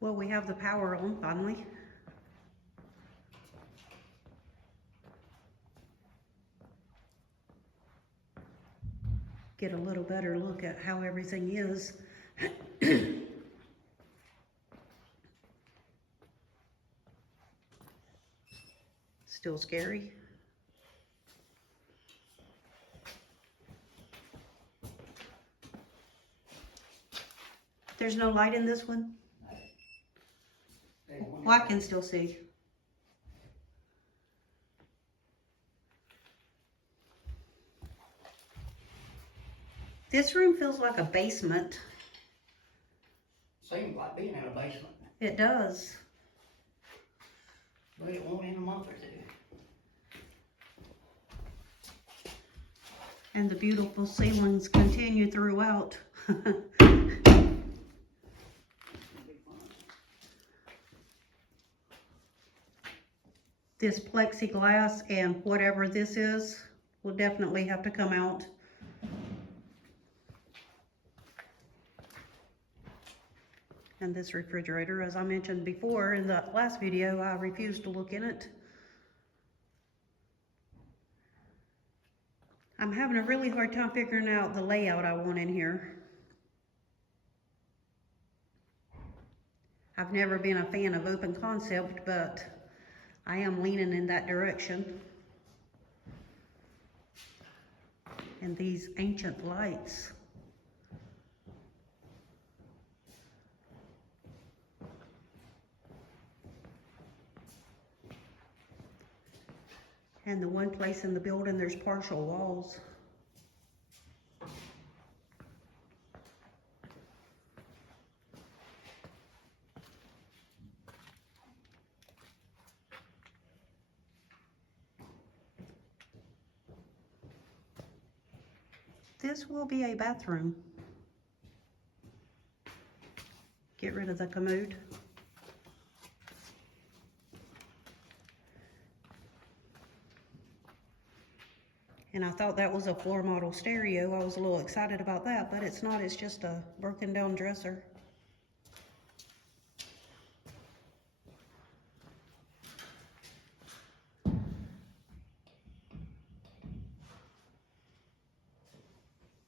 Well, we have the power on finally. Get a little better look at how everything is. Still scary. There's no light in this one? Well, I can still see. This room feels like a basement. Seems like being in a basement, It does. but it won't in a month or two. And the beautiful ceilings continue throughout. This plexiglass and whatever this is will definitely have to come out. And this refrigerator, as I mentioned before in the last video, I refused to look in it. I'm having a really hard time figuring out the layout I want in here. I've never been a fan of open concept, but I am leaning in that direction. And these ancient lights. And the one place in the building there's partial walls. This will be a bathroom. Get rid of the commode. And I thought that was a floor model stereo. I was a little excited about that, but it's not. It's just a broken down dresser.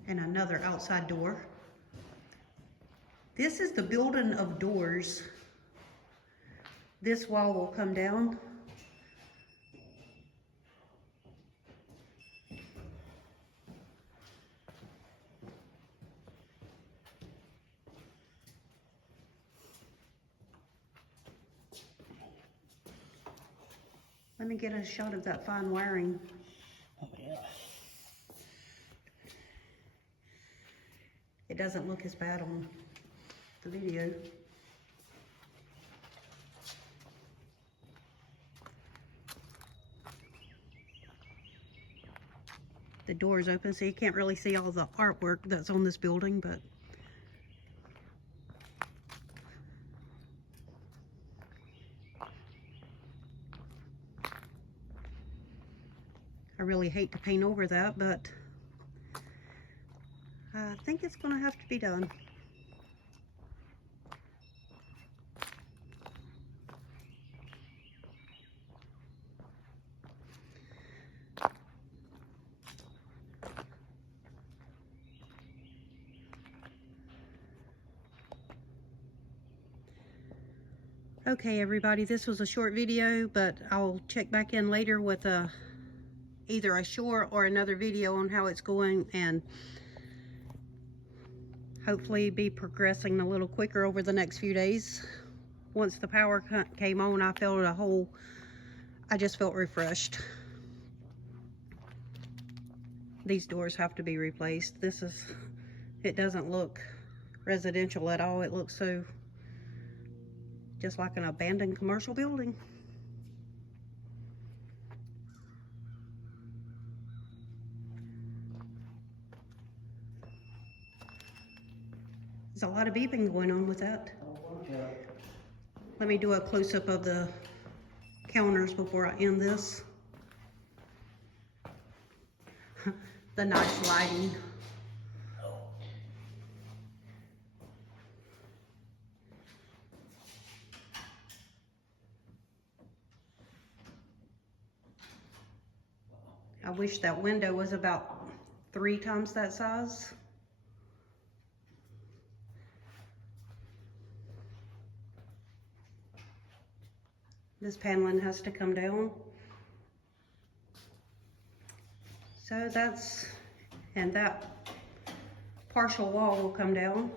And another outside door. This is the building of doors. This wall will come down. Let me get a shot of that fine wiring. Oh yeah. It doesn't look as bad on the video. The door is open, so you can't really see all the artwork that's on this building, but I really hate to paint over that, but I think it's gonna have to be done. Okay, everybody, this was a short video, but I'll check back in later with either a short or another video on how it's going, and hopefully be progressing a little quicker over the next few days. Once the power came on, I just felt refreshed. These doors have to be replaced. It doesn't look residential at all. It looks so just like an abandoned commercial building. There's a lot of beeping going on with that. Let me do a close-up of the counters before I end this. The nice lighting. I wish that window was about 3 times that size. This paneling has to come down. So that's, and that partial wall will come down.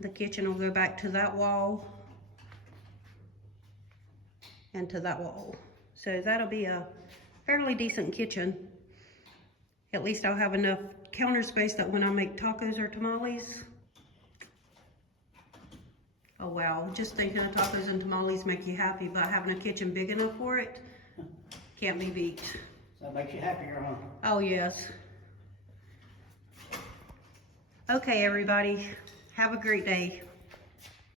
The kitchen will go back to that wall and to that wall. So that'll be a fairly decent kitchen. At least I'll have enough counter space that when I make tacos or tamales. Oh wow, just thinking of tacos and tamales make you happy, but having a kitchen big enough for it can't be beat. So that makes you happier, huh? Oh yes. Okay everybody, have a great day.